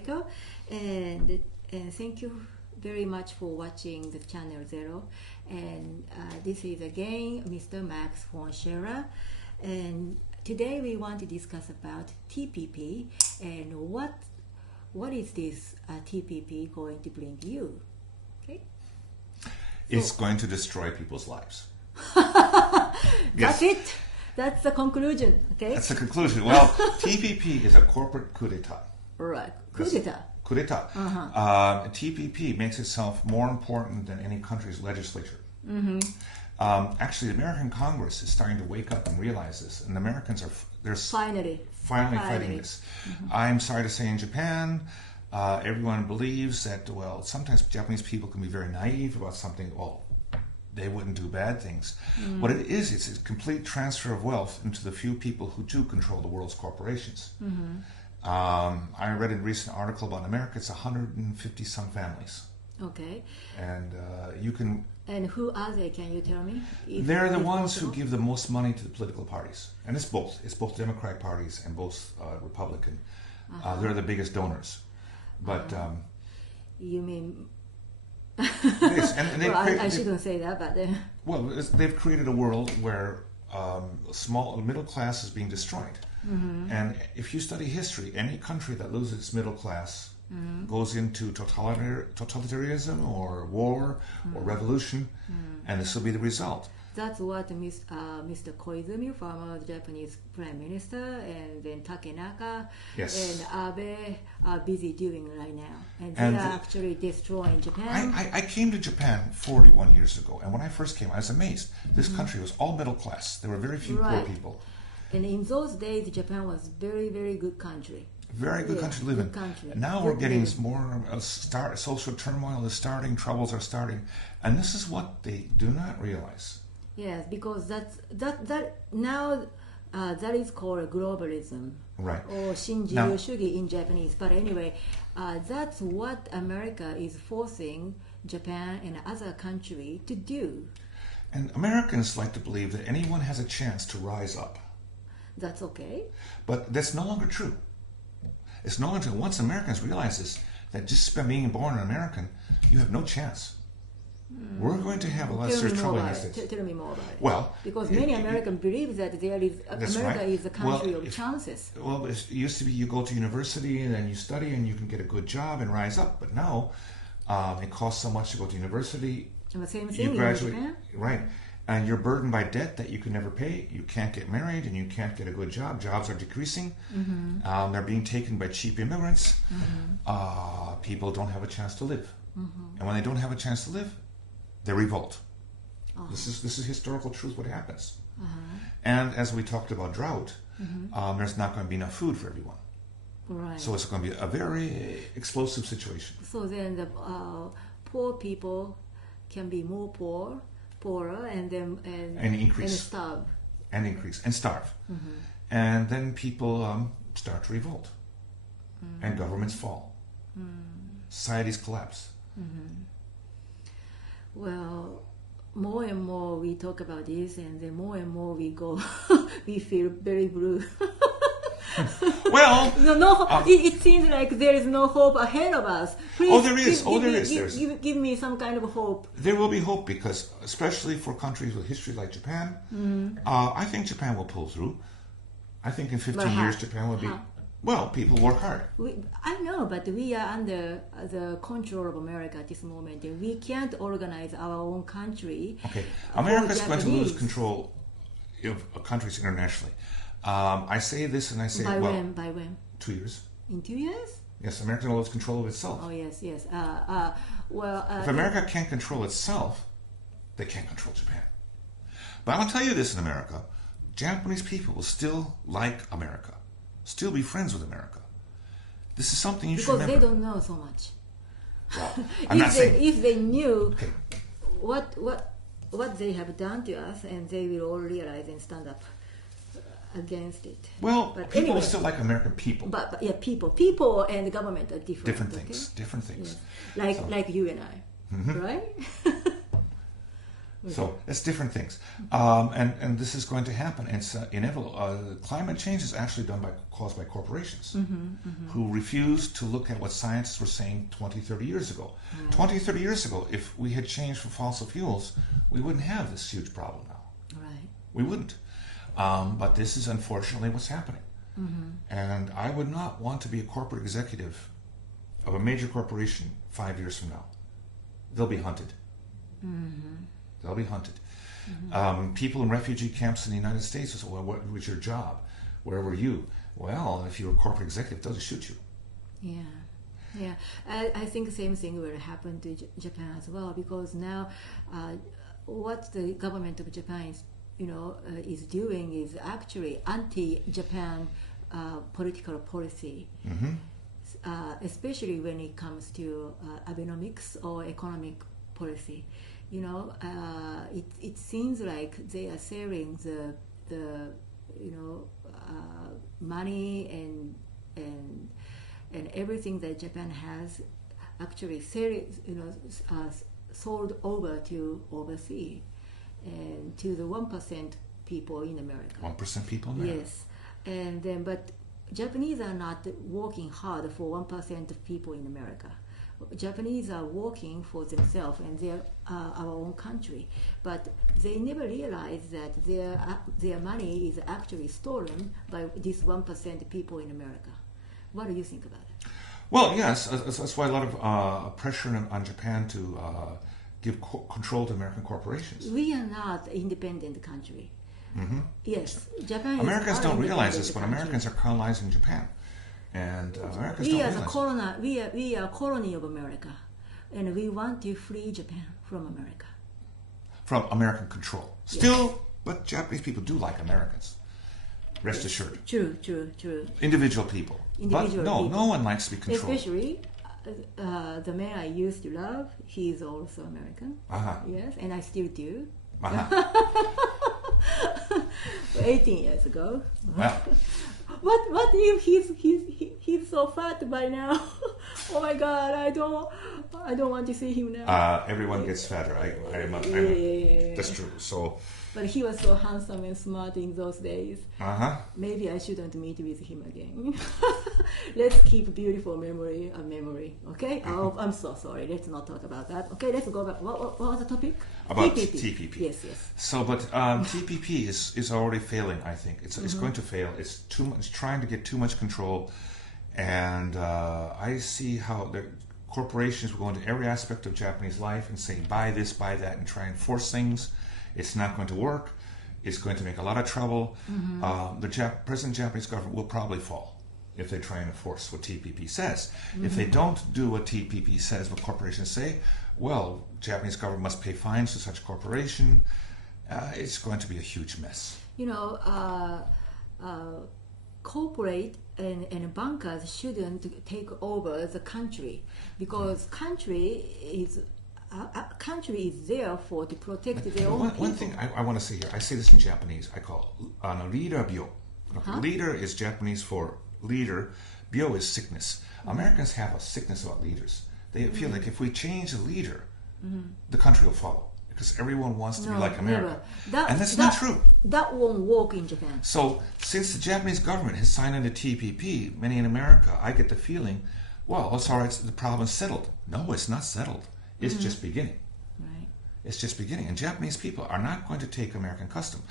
REIKO, and thank you very much for watching the channel Zero. And this is again Mr. Max von Shuler, and today we want to discuss about TPP and what is this TPP going to bring you. Okay, it's going to destroy people's lives. That's it. That's the conclusion. Okay, that's the conclusion. Well, TPP is a corporate coup d'état. Right, coup d'état. Coup d'état. TPP makes itself more important than any country's legislature. Actually, the American Congress is starting to wake up and realize this, and the Americans are finally fighting this. I'm sorry to say, in Japan, everyone believes that, well, sometimes Japanese people can be very naive about something. Well, they wouldn't do bad things. What it is, it's a complete transfer of wealth into the few people who do control the world's corporations. I read a recent article about America. It's 150 some families. Okay. And you can. And who are they? Can you tell me? They're the ones who give the most money to the political parties, and it's both. It's both Democratic parties and both Republican. They're the biggest donors. But you mean? Yes, and well, I shouldn't say that, but well, they've created a world where middle class is being destroyed. And if you study history, any country that loses its middle class goes into totalitarianism or war or revolution, and this will be the result. That's what Mr. Koizumi, former Japanese Prime Minister, and then Takenaka and Abe are busy doing right now. And they are actually destroying Japan. I came to Japan 41 years ago, and when I first came, I was amazed. This country was all middle class. There were very few poor people. And in those days, Japan was very, very good country. Very good country to live in. And now we're getting more social turmoil is starting, troubles are starting, and this is what they do not realize. Yes, because that now that is called globalism, right? Or shinjiru shugi in Japanese. But anyway, that's what America is forcing Japan and other countries to do. And Americans like to believe that anyone has a chance to rise up. That's okay. But that's no longer true. It's no longer true. Once Americans realize this, that just by being born an American, you have no chance. We're going to have a lot of serious trouble in the States. Tell me more about it. Well, because many Americans believe that America is the country of chances. Well, it used to be you go to university and then you study and you can get a good job and rise up. But now it costs so much to go to university. And the same thing you graduate, in Japan. Right. And you're burdened by debt that you can never pay. You can't get married and you can't get a good job. Jobs are decreasing. They're being taken by cheap immigrants. People don't have a chance to live. And when they don't have a chance to live, they revolt. This is historical truth, what happens. And as we talked about drought, there's not going to be enough food for everyone. Right. So it's going to be a very explosive situation. So then the poor people can be more poorer, and increase and starve, and then people start to revolt, and governments fall, societies collapse. Well, more and more we talk about this, and then more and more we go, we feel very blue. Well, it seems like there is no hope ahead of us. Please, there is. Give me some kind of hope. There will be hope because, especially for countries with history like Japan, I think Japan will pull through. I think in 15 years Japan will be. Well, people work hard. I know, but we are under the control of America at this moment, and we can't organize our own country. Okay, America is going to lose control of countries internationally. I say this and I say, By when? 2 years. In 2 years? Yes, America will lose control of itself. Oh, yes. If America can't control itself, they can't control Japan. But I'll tell you this in America, Japanese people will still like America, still be friends with America. This is something you should remember. Because they don't know so much. Well, I'm not saying... If they knew what they have done to us, and they will all realize and stand up against it. Well, but people will still like American people. But yeah, people and the government are different. Different things. Yes. Like you and I, right? So it's different things. And this is going to happen. It's inevitable. Climate change is actually caused by corporations who refuse to look at what scientists were saying 20, 30 years ago. 20, 30 years ago, if we had changed from fossil fuels, we wouldn't have this huge problem now. Right. We wouldn't. But this is unfortunately what's happening. And I would not want to be a corporate executive of a major corporation 5 years from now. They'll be hunted. They'll be hunted. People in refugee camps in the United States will say, well, what was your job? Where were you? Well, if you're a corporate executive, they'll just shoot you. Yeah. I think the same thing will happen to Japan as well, because now what the government of Japan is doing is actually anti-Japan political policy, especially when it comes to Abenomics or economic policy. It seems like they are selling the money and everything that Japan has actually sold over to overseas and to the 1% people in America. 1% people in America. Yes, and then but Japanese are not working hard for 1% of people in America. Japanese are working for themselves and their our own country, but they never realize that their money is actually stolen by this 1% people in America. What do you think about it? Well, yes, that's why a lot of pressure on Japan to give control to American corporations. We are not an independent country. Yes, Japan. Americans is don't realize this, country. but Americans are colonizing Japan, and Americans don't realize it. We are a colony of America, and we want to free Japan from America. From American control. Still, but Japanese people do like Americans. Rest assured. True. Individual people. But no one likes to be controlled. Especially the man I used to love, he is also American. Yes, and I still do. 18 years ago. Well. What if he's so fat by now? Oh my God! I don't want to see him now. Everyone gets fatter. Yeah. That's true. So. But he was so handsome and smart in those days. Maybe I shouldn't meet with him again. Let's keep beautiful memory a memory, okay? Oh, I'm so sorry. Let's not talk about that. Okay, let's go back. What was the topic? About TPP. Yes. So, but TPP is already failing, I think. It's going to fail. It's too much, trying to get too much control. And I see how the corporations will go into every aspect of Japanese life and say, buy this, buy that, and try and force things. It's not going to work. It's going to make a lot of trouble. The present Japanese government will probably fall if they try and enforce what TPP says. If they don't do what TPP says, what corporations say, well, Japanese government must pay fines to such corporation. It's going to be a huge mess. Corporate and bankers shouldn't take over the country, because country is there for to protect their own people. One thing I want to say here, I say this in Japanese, I call leader bio. Leader is Japanese for leader, bio is sickness. Americans have a sickness about leaders. They feel like if we change the leader, the country will follow, because everyone wants to be like America. And that's not true. That won't work in Japan. So since the Japanese government has signed into TPP, many in America, I get the feeling, well, it's all right, the problem is settled. No, it's not settled. It's just beginning. Right. It's just beginning. And Japanese people are not going to take American custom.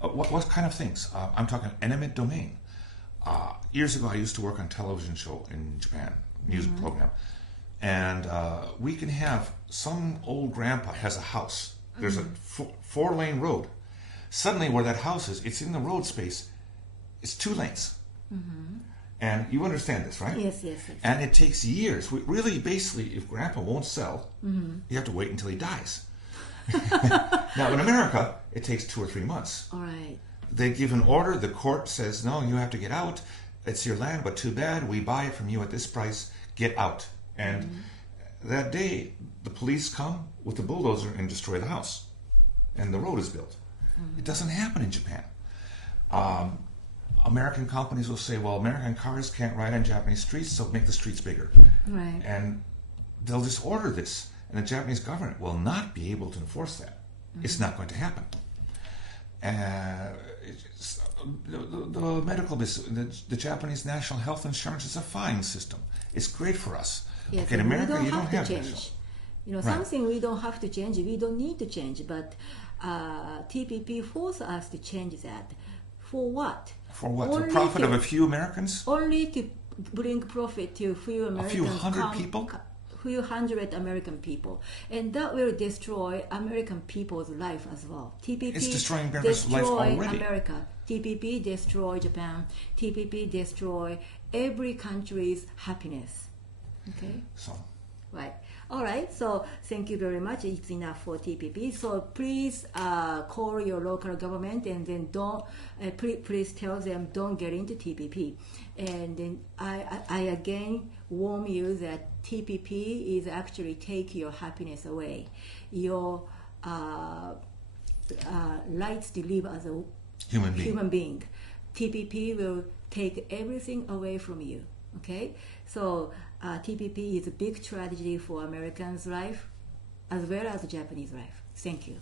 What kind of things? I'm talking eminent domain. Years ago, I used to work on a television show in Japan, music program. And we can have some old grandpa has a house. There's a four-lane road. Suddenly, where that house is, it's in the road space. It's 2 lanes. And you understand this, right? Yes. And it takes years. Really, basically, if Grandpa won't sell, you have to wait until he dies. Now, in America, it takes 2 or 3 months. All right. They give an order. The court says, no, you have to get out. It's your land, but too bad. We buy it from you at this price. Get out. And that day, the police come with the bulldozer and destroy the house. And the road is built. It doesn't happen in Japan. American companies will say, well, American cars can't ride on Japanese streets, so make the streets bigger. Right. And they'll just order this. And the Japanese government will not be able to enforce that. It's not going to happen. The medical business, the Japanese national health insurance is a fine system. It's great for us. Yes, okay, in America, you don't have change. national. Right. Something we don't have to change, we don't need to change, but TPP forces us to change that. For what? For what? The profit of a few Americans? Only to bring profit to a few Americans. A few hundred people? Few hundred American people, and that will destroy American people's life as well. TPP is destroying America's life already. America. TPP destroy Japan. TPP destroy every country's happiness. Okay. So. Right. All right. So thank you very much. It's enough for TPP. So please call your local government and then don't. Please tell them don't get into TPP. And then I again warn you that TPP is actually take your happiness away, your rights to live as a human being. TPP will take everything away from you. Okay, so TPP is a big tragedy for Americans' life as well as Japanese life. Thank you.